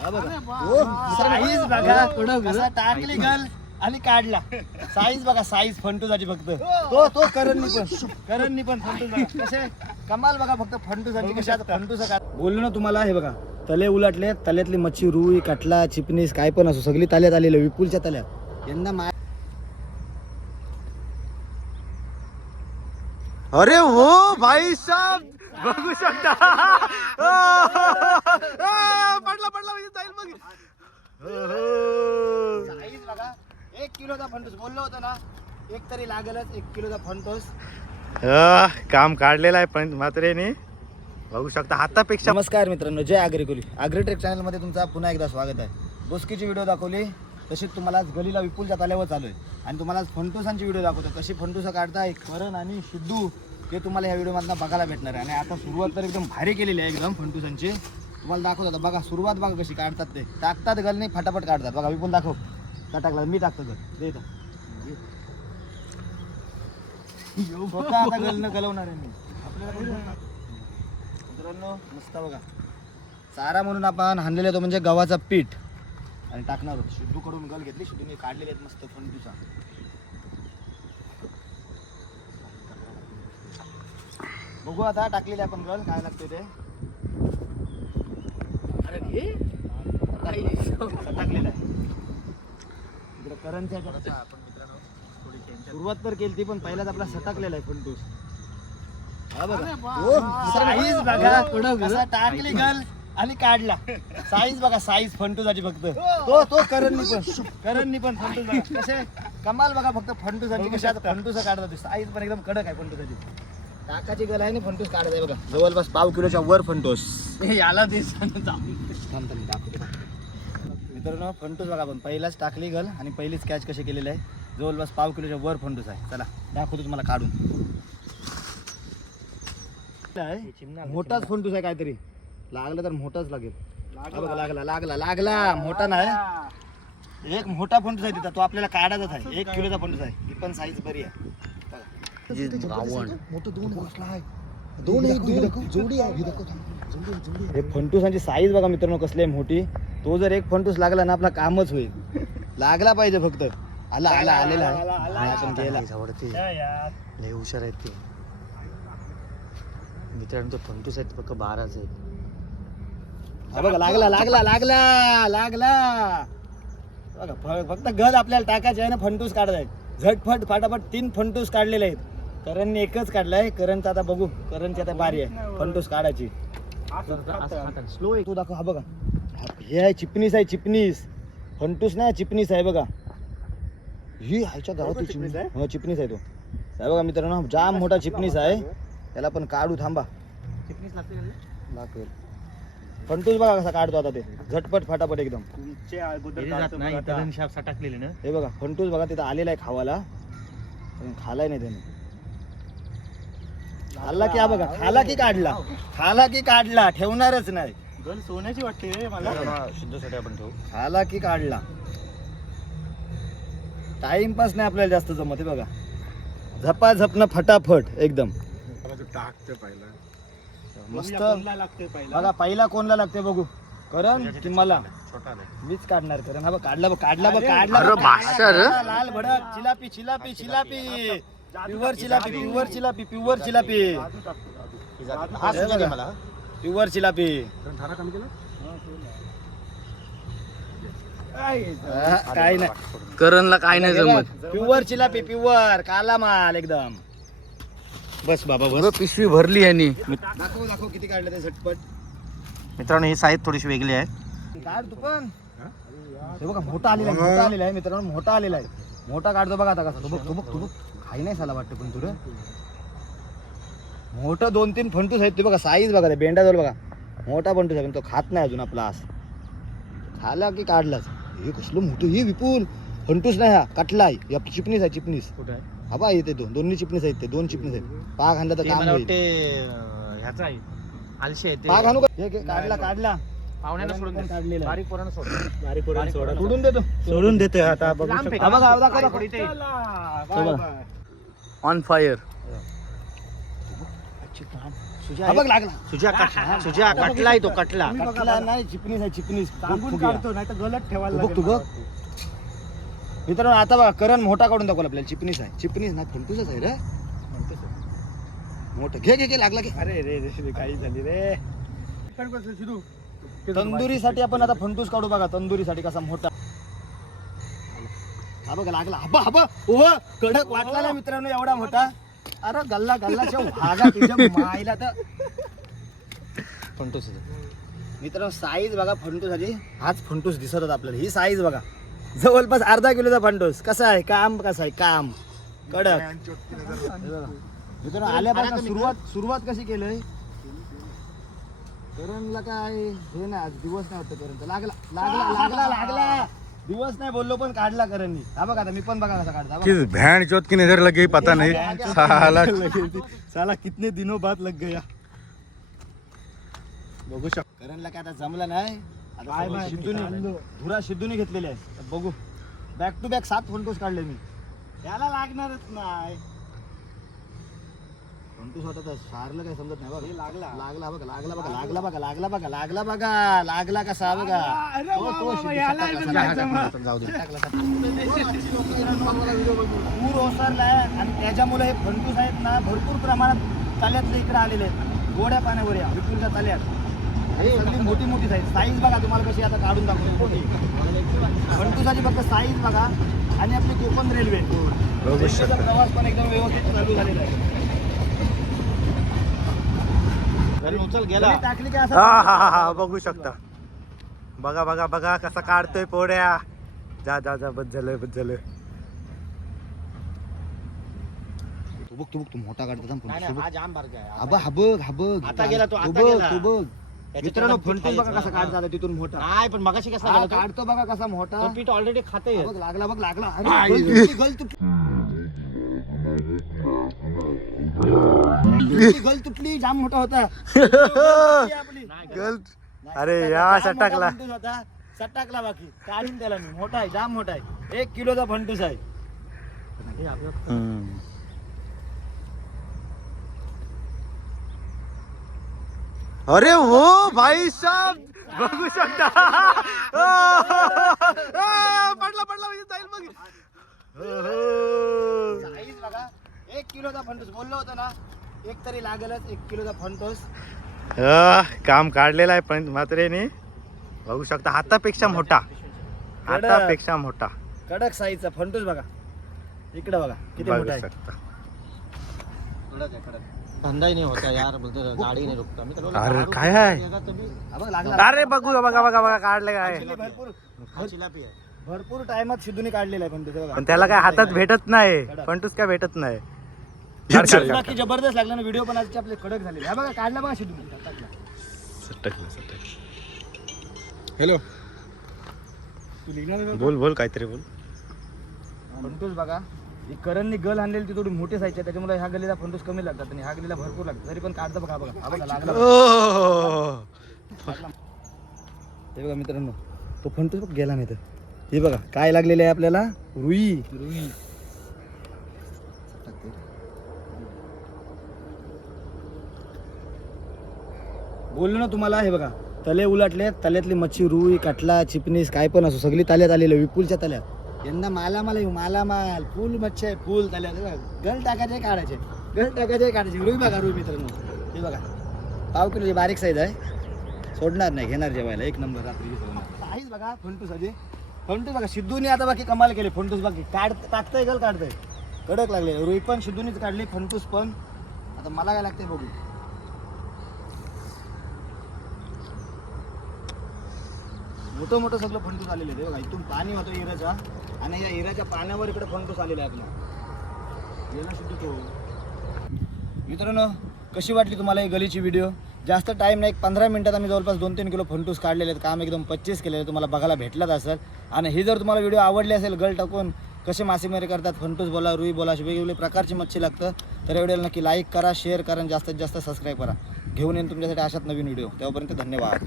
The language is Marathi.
साईज बघा कसा टाकली गल आणि काढला. साईज बघा, साईज फंटूसाची फक्त तो करणनी पण फंटूस बघा कसे कमाल बघा. फक्त फंटूसाची कशी आता फंटूसा काढ बोललो ना तुम्हाला. हे बघा तले उलटले, तल्यातली मच्छी, रुई, कटला, चिपनीस काय पण असो सगळी तल्यात आलेलं विपुलच्या तल्यात यंदा. अरे हो भाई साहब बघू शकता. पडला जाईल मग. साईज बघा 1 किलोचा फंटूस बोललो होतं ना. एक तरी लागेलच 1 किलोचा फंटूस. काम काढलेलं आहे पण मात्रेने बघू शकता हातापेक्षा. नमस्कार मित्रांनो, जय आग्रिकोली. आग्रिट्रेक चॅनलमध्ये तुमचा पुन्हा एकदा स्वागत आहे. बोस्कीची व्हिडिओ दाखवली तशीच तुम्हाला गलीला विपुलच्या ताल्यावर चालू आहे आणि तुम्हाला फंटूसांची व्हिडिओ दाखवतो. कशी फंटूसा काढताय करण आणि सिद्धू ते तुम्हाला या व्हिडिओमधनं बघायला भेटणार आहे. आणि आता सुरुवात तर एकदम भारी केलेली आहे एकदम फंटूसांची. तुम्हाला दाखवत आता बघा सुरुवात बघा कशी काढतात. ते टाकतात गल नाही फटाफट काढतात बघा. विपुल दाखव का टाकला. मी टाकतो गल स्वतः आता गल न गलवणार आहे मी आपल्याला. मित्रांनो मस्त बघा चारा म्हणून आपण आणलेला होतो म्हणजे गव्हाचा पीठ आणि टाकणार होतो. सिद्धू कडून गल घेतली. सिद्धूने काढलेले आहेत मस्त फंटूसा. बघू आता टाकलेले आपण गल काय लागते ते. टाकलेलं आहे इकडे करंच्या. आपण मित्रांनो सुरुवात तर केली ती पण पहिलाच आपला सटकलेला आहे फंटूस. साईज बघा कसा टाकली गल आणि काढला. साईज बघा, साईज फंटूसाची फक्त तो करणनी पण फंटूस बघा कसे कमाल बघा. फक्त फंटूसाची कशी आता फंटूसा काढतात. साईज पण एकदम कडक आहे फंटूसाची. टाकाची गल आहे ना फंटूस काढत आहे बघा. जवळपास 1/2 किलोच्या वर फंटूस. याला मित्रांनो फंटूस बघा आपण पहिलाच टाकली गल आणि पहिलीच कॅच कशी केलेली आहे. जवळपास 1/2 किलोच्या वर फंटूस आहे. चला दाखवतो तुम्हाला काढून. मोठाच फंटूस आहे काहीतरी. लागला तर मोठाच लागेल. लागला मोठा नाही. एक मोठा फंटूस आहे तिथं तो आपल्याला काढायचाच आहे. 1 किलोचा फंटूस आहे. ही पण साईज बरी आहे. फंटूसांची साईज बघा मित्रांनो कसली आहे मोठी. तो जर एक फंटूस लागला ना आपला कामच होईल. लागला पाहिजे फक्त. आलेला लय हुशार आहेत ते मित्रांनो. तो फंटूस आहेत फक्त 12च आहेत. बघा लागला बघा. फक्त गल आपल्याला टाकायचे आहे ना फंटूस काढायचे. झटफट फटाफट 3 फंटूस काढलेले आहेत. करणने एकच काढलाय. करणचा आता बघू. करणची आता बारी आहे फंटूस काढायची. स्लो आहे. तू दाखव. हा बघा हे आहे चिपनीस आहे. चिपनीस फंटूस नाही चिपनीस आहे बघा. ही ह्याच्या गावात चिपनीस आहे. हो चिपनीस आहे तो. बघा मित्रांनो जाम मोठा चिपनीस आहे. त्याला पण काढू थांबा. चिपनीस लागते फंटूस बघा कसा काढतो आता ते झटपट फटाफट एकदम. हे बघा फंटूस बघा तिथं आलेला आहे खावाला पण खालाय नाही त्याने. खाल्ला की हा बघा खाला की काढला ठेवणारच नाही. गल सोन्याची वाटते मला. शुद्धसाठी आपण ठेवू. खाला की काढला. टाइमपास नाही आपल्याला जास्त जमत. बघा झपाझपनं फटाफट एकदम मस्त. बघा पहिला कोणला लागते बघू. करण की मला मीच काढणार. करण हा बघ काढला लाल भडक चिलापी प्युअर चिलापी काय नाही. करणला काय नाही जमत. प्युअर चिलापी प्युअर काला माल एकदम. बस बाबा बस. पिशवी भरली यांनी. दाखव किती काढले ते झटपट. मित्रांनो ही साईज थोडीशी वेगळी आहे. काढ तू पण. हे बघा मोठा आलेला आहे मित्रांनो. मोठा आलेला आहे. मोठा काढतो बघा आता कसा. तू बघ काही नाही साला वाटतं पण तुला मोठं 2-3 फंटूस आहेत ते बघा. साईज बघा. बेंडाजवळ बघा मोठा फंटूस आहे पण तो खात नाही अजून आपला. आस खाला की काढलाच. हे कसलं मोठं. हे विपुल फंटूस नाही हा कटला आहे. चिपनीस आहे. चिपनीस कुठे आहे हा बा येते. दोन्ही चिपनीस आहेत. ते 2 चिपनीस आहेत. पाग आणला तर काम होईल. ह्याचा आहे आलशी आहे. पाग आणू का. काढला पाहुण्याला सोडून काढलेला. बारीक पोरांना सोडून देते आता. On fire. हा बघ लागला सुजा कटलाय तो कटला. कटला नाही, चिपणीस आहे चिपणीस. काढतो नाही तर गलत ठेवायला बघ तू बघ मित्रांनो. आता बघा करण मोठा काढून दाखवला आपल्याला. चिपणीस आहे, चिपणीस ना फंटूसच आहे रे मोठं. घे घे घे लागला की. अरे रे रे काही झाली रे. तंदुरीसाठी आपण आता फंटूस काढू बघा. तंदुरीसाठी कसा मोठा. हा बघा लागला. हबा हबा ओ कडक वाटला ना मित्रांनो एवढा मोठा. अरे गल्ला गल्ला भागा तुझ्या मायला तर. फंटूस मित्रांनो साईज बघा फंटूसाठी. हाच फंटूस दिसत होता आपल्याला. ही साईज बघा जवळपास अर्धा किलोचा फंटूस. कसा आहे काम, कसं आहे काम कडक. मित्रांनो आल्यापासून सुरुवात कशी केलंय. करणला काय हे ना आज दिवस नाही होतं. करण लागला लागला लागला लागला. दिवस नाही बोललो पण काढला करणनी. हा बघा आता मी पण बघा कसा काढता. किस भैंड चौथ की नजर लगी पता नहीं साला. साला कितने दिनों बाद लग गया. बघू शकतो करणला काय आता जमलं नाही. आता सिद्धूनी धुरा सिद्धूनी घेतलेले आहे. तर बघू बॅक टू बॅक 7 फंटूस काढले मी. याला लागणारच नाही. फंटूस होता तर सारलं काय समजत नाही. बघा लागला लागला बघा लागला बघा लागला बघा लागला बघा लागला बघा लागला कसा बघा. पूर ओसरलाय आणि त्याच्यामुळे हे फंटूस आहेत ना भरपूर प्रमाणात ताल्यातले इकडे आलेले आहेत. गोड्या पाण्यावर या विपुलच्या ताल्यात. हे सगळी मोठी मोठी साईज बघा. तुम्हाला कशी आता काढून दाखवली मोठी फंटूसाची फक्त साईज बघा. आणि आपली कोकण रेल्वे प्रवास पण एकदम व्यवस्थित चालू झालेला आहे. उचल गेला. टाकली काय हा हा हा बघू शकता. बघा बघा बघा कसा काढतोय पोड्या. जा जा जा बस झालं बस झालं. तू बघ तू मोठा काढतो. हा जाम बारका आहे. हा बघ हा बघ आता गेला तो, आता बघ गेला. तू बघ त्याच्या मित्रांनो तोंडात फंटूस बघा खायचं. कसा काढतात तिथून मोठा. नाही पण मगाशी कसा हा, गेला तो? काढतो बघा कसा मोठा. तो पीठ ऑलरेडी खाते. हा, बघ लागला बघ लागला. आई. अरे गल तुटली गल तुटली. जाम मोठा होता. आपली गल अरे या असा टाकला. टाकला बाकी काढून त्याला मी. मोठा आहे जाम मोठा आहे. 1 किलोचा फंटूस आहे. अरे हो भाई साहब बघू शकता. पडला पडला म्हणजे जाईल मग. साईज बघा 1 किलोचा फंटूस. बोललो होतो ना एक तरी लागेलच 1 किलोचा फंटूस. काम काढलेलं आहे पण मात्र बघू शकता. हातापेक्षा मोठा. हातापेक्षा मोठा कडक साईजचा फंटूस बघा. इकडे बघा किती मोठा बघू आहे. शकता. धंदा ही नहीं होता यार. बोलते गाड़ी नहीं रुकता. मी तर अरे काय आहे. हा बघ लागला. अरे बघू बघा बघा बघा काढले काय. भरपूर टाइमात सिद्धूने काढलेला आहे फंटूस बघा. पण त्याला काय हातात भेटत नाही. फंटूस काय भेटत नाही. बाकी जबरदस्त लागला ना. व्हिडिओ पण आजचे आपले कडक झाले. हा बघा काढला बघा सिद्धूने. हॅलो बोल बोल काहीतरी बोल. फंटूस बघा. ही करणनी गल आणलेली ती थोडी मोठी साईजची. त्याच्यामुळे ह्या गलीला फंटूस कमी लागतात आणि ह्या गलीला भरपूर लागतात. तरी पण काढता बघा. बघा हा बघा लागला. हे बघा मित्रांनो तो फंटूस बघ गेला नाही तर. हे बघा काय लागलेलं आहे आपल्याला. रुई. बोललो ना तुम्हाला. हे बघा तले उलटले. तल्यातली मच्छी रुई कटला चिपणीस काय पण असो सगळी ताल्यात आलेलं. विपुलच्या ताल्यात यंदा मालामाल फुल मच्छी आहे. फुल ताल्यात. गल टाकायचे काढायचे. गल टाकायचे काढायचे. रुई बघा रुई मित्रांनो. हे बघा पाव किलोची बारीक साईज आहे. सोडणार नाही घेणार जेवायला. 1 नंबर रात्री साईज बघा. फंटूस आधी फंटूस बघा. सिद्धूने आता बाकी कमाल केले. फंटूस बाकी टाकतंय गल काढतंय. कडक लागले. रुई पण सिद्धूनीच काढली. फंटूस पण. आता मला काय लागतंय बघू. मोठं सगळं फंटूस आलेलं आहे. बघा इथून पाणी होतं इराच्या आणि या इराच्या पाण्यावर इकडे फंटूस आलेला आहे आपला. येणं शुद्ध तो. मित्रांनो कशी वाटली तुम्हाला ही गलीची व्हिडिओ. जास्त टाईम नाही. 15 मिनिटात आम्ही जवळपास 2-3 किलो फंटूस काढलेले आहेत. काम एकदम 25 केलेलं तुम्हाला बघायला भेटलाच असेल. आणि ही जर तुम्हाला व्हिडिओ आवडली असेल गल टाकून कसे मासेमारी करतात फंटूस बोला रुई बोला अशी वेगवेगळ्या प्रकारची मच्छी लागतं तर या व्हिडिओला नक्की लाईक करा शेअर करा आणि जास्तीत जास्त सबस्क्राईब करा. घेऊन येईन तुमच्यासाठी अशात नवीन व्हिडिओ. तेव्हापर्यंत धन्यवाद.